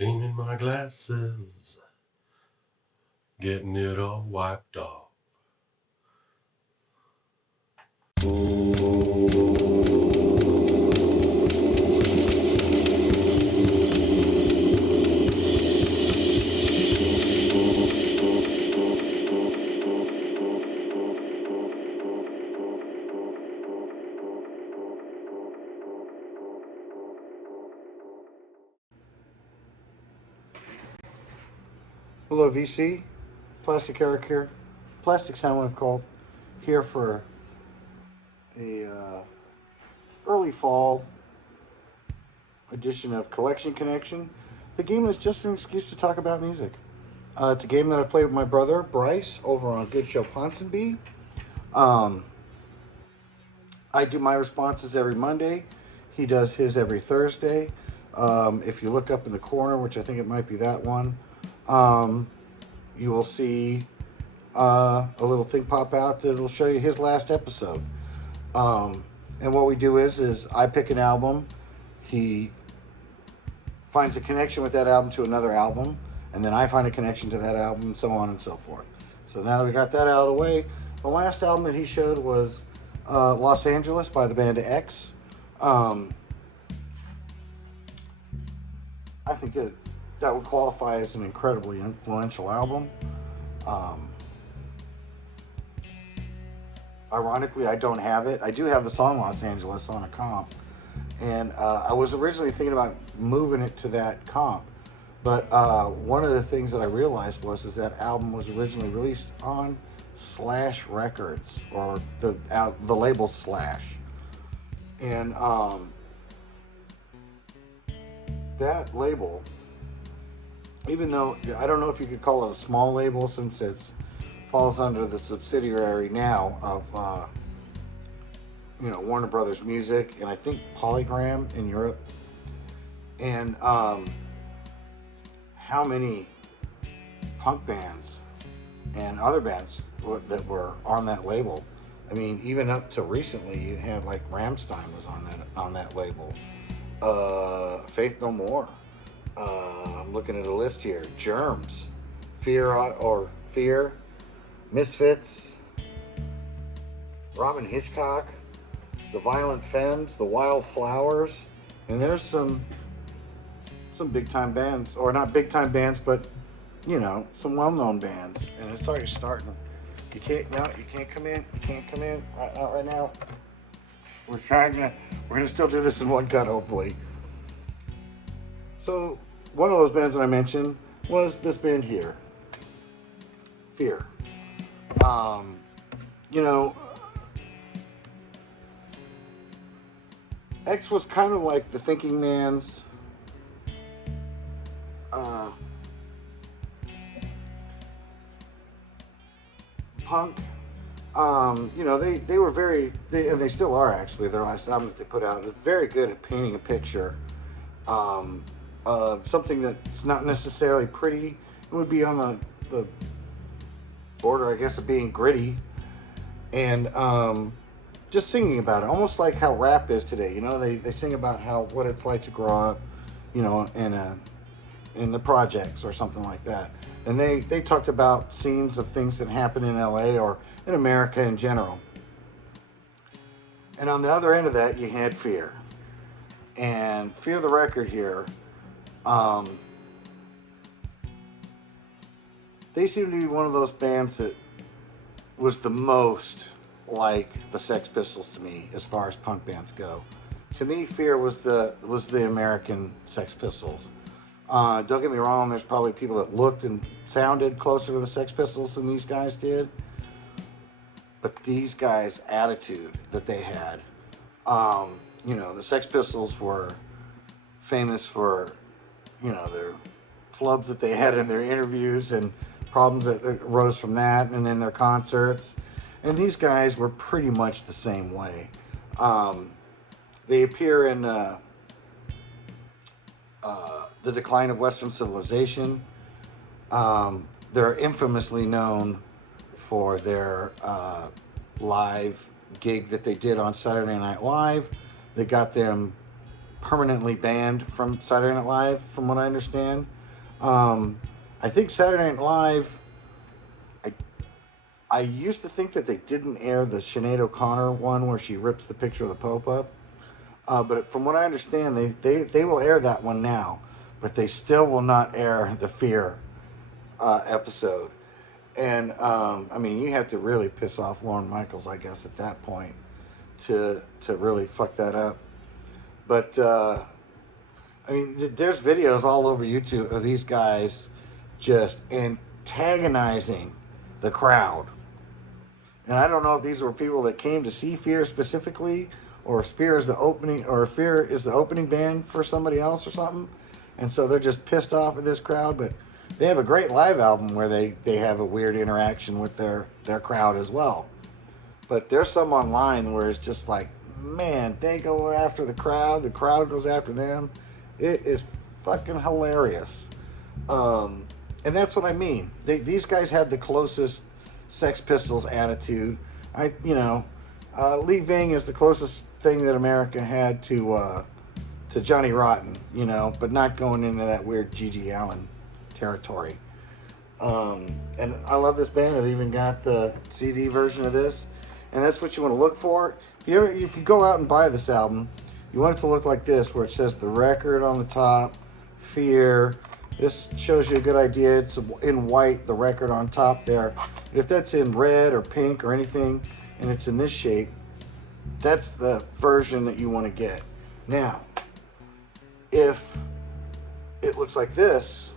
Cleaning my glasses, getting it all wiped off. Hello, VC. Plastic Eric here. Plastic Sound Wave called here for a early fall edition of Collection Connection. The game is just an excuse to talk about music. It's a game that I play with my brother Bryce over on Good Show Ponconby. Um, I do my responses every Monday. He does his every Thursday. If you look up in the corner, which I think it might be that one, um, you will see a little thing pop out that will show you his last episode. And what we do is I pick an album, he finds a connection with that album to another album, and then I find a connection to that album, and so on and so forth. So now that we got that out of the way, the last album that he showed was Los Angeles by the band X. I think that would qualify as an incredibly influential album. Ironically, I don't have it. I do have the song Los Angeles on a comp. And I was originally thinking about moving it to that comp. But one of the things that I realized is that album was originally released on Slash Records, or the label Slash. And that label, even though I don't know if you could call it a small label since it falls under the subsidiary now of Warner Brothers Music, and I think Polygram in Europe. And how many punk bands and other bands that were on that label. I mean, even up to recently, you had like Rammstein was on that label. Faith No More. I'm looking at a list here. Germs, Fear, Misfits, Robin Hitchcock, The Violent Femmes, The Wild Flowers, and there's some big time bands, or not big time bands, but some well known bands, and it's already starting. You can't come in. You can't come in right now. We're gonna still do this in one cut, hopefully. So one of those bands that I mentioned was this band here, Fear. X was kind of like the thinking man's punk. They were and they still are actually. Their last album that they put out is very good at painting a picture of something that's not necessarily pretty. It would be on the border, I guess, of being gritty, and just singing about it, almost like how rap is today. They sing about what it's like to grow up, in the projects or something like that. And they talked about scenes of things that happen in LA or in America in general. And on the other end of that, you had Fear. And Fear the record here, they seem to be one of those bands that was the most like the Sex Pistols to me as far as punk bands go. To me, Fear was the American Sex Pistols. Don't get me wrong, there's probably people that looked and sounded closer to the Sex Pistols than these guys did. But these guys' attitude that they had, the Sex Pistols were famous for, their flubs that they had in their interviews and problems that arose from that and in their concerts. And these guys were pretty much the same way. They appear in The Decline of Western Civilization. They're infamously known for their live gig that they did on Saturday Night Live. They got them permanently banned from Saturday Night Live, from what I understand. I think Saturday Night Live. I I used to think that they didn't air the Sinead O'Connor one where she rips the picture of the Pope up. But from what I understand, they will air that one now, but they still will not air the Fear episode. And I mean, you have to really piss off Lorne Michaels, I guess, at that point to really fuck that up. But I mean, there's videos all over YouTube of these guys just antagonizing the crowd. And I don't know if these were people that came to see Fear specifically, or Fear is the opening band for somebody else or something. And so they're just pissed off at this crowd. But they have a great live album where they have a weird interaction with their crowd as well. But there's some online where it's just like, man, they go after the crowd goes after them. It is fucking hilarious. And that's what I mean. These guys had the closest Sex Pistols attitude. Lee Ving is the closest thing that America had to Johnny Rotten, but not going into that weird Gigi Allen territory. And I love this band. I've even got the CD version of this, and that's what you want to look for. If you go out and buy this album, you want it to look like this, where it says the record on the top, Fear. This shows you a good idea. It's in white, the record on top there. If that's in red or pink or anything, and it's in this shape, that's the version that you want to get. Now, if it looks like this,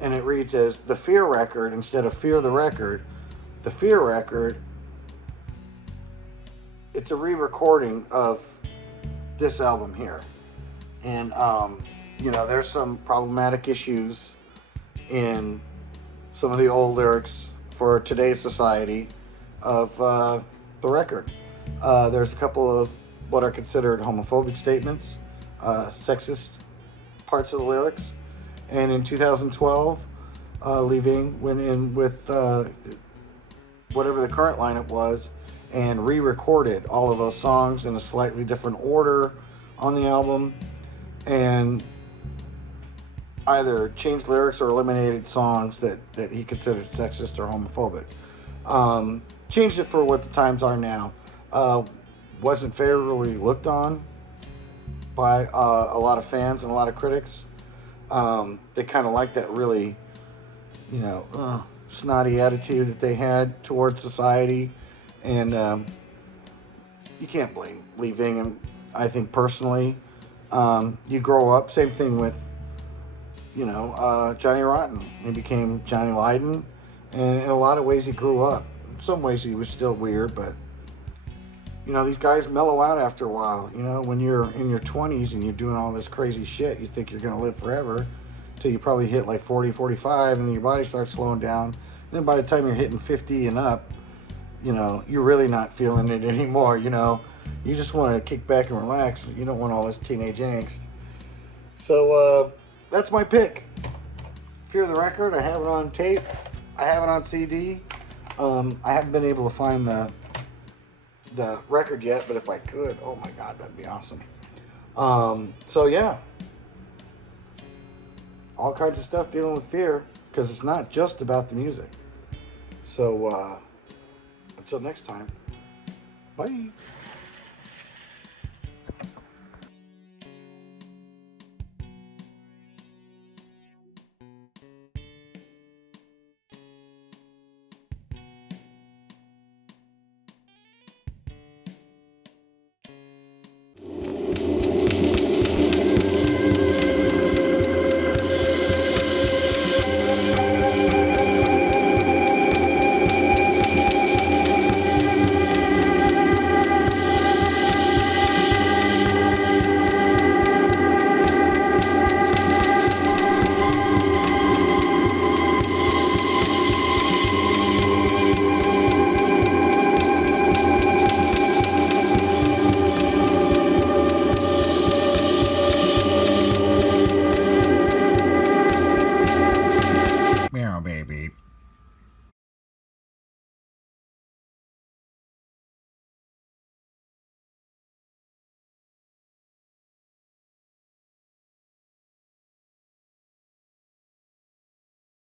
and it reads as the Fear record instead of Fear the Record, the Fear record, it's a re-recording of this album here. And, there's some problematic issues in some of the old lyrics for today's society of the record. There's a couple of what are considered homophobic statements, sexist parts of the lyrics. And in 2012, Lee Ving went in with whatever the current lineup was and re-recorded all of those songs in a slightly different order on the album, and either changed lyrics or eliminated songs that he considered sexist or homophobic. Changed it for what the times are now. Wasn't favorably looked on by a lot of fans and a lot of critics. They kind of like that really, snotty attitude that they had towards society. And you can't blame Lee Ving, I think, personally. You grow up, same thing with, Johnny Rotten. He became Johnny Lydon, and in a lot of ways he grew up. In some ways he was still weird, but, these guys mellow out after a while. When you're in your 20s and you're doing all this crazy shit, you think you're going to live forever, until you probably hit like 40, 45, and then your body starts slowing down. And then by the time you're hitting 50 and up, you're really not feeling it anymore. You just want to kick back and relax. You don't want all this teenage angst. So that's my pick. Fear the Record. I have it on tape. I have it on CD. I haven't been able to find the record yet, but if I could, oh my God, that'd be awesome. So yeah, all kinds of stuff dealing with fear, because it's not just about the music. So until next time, bye.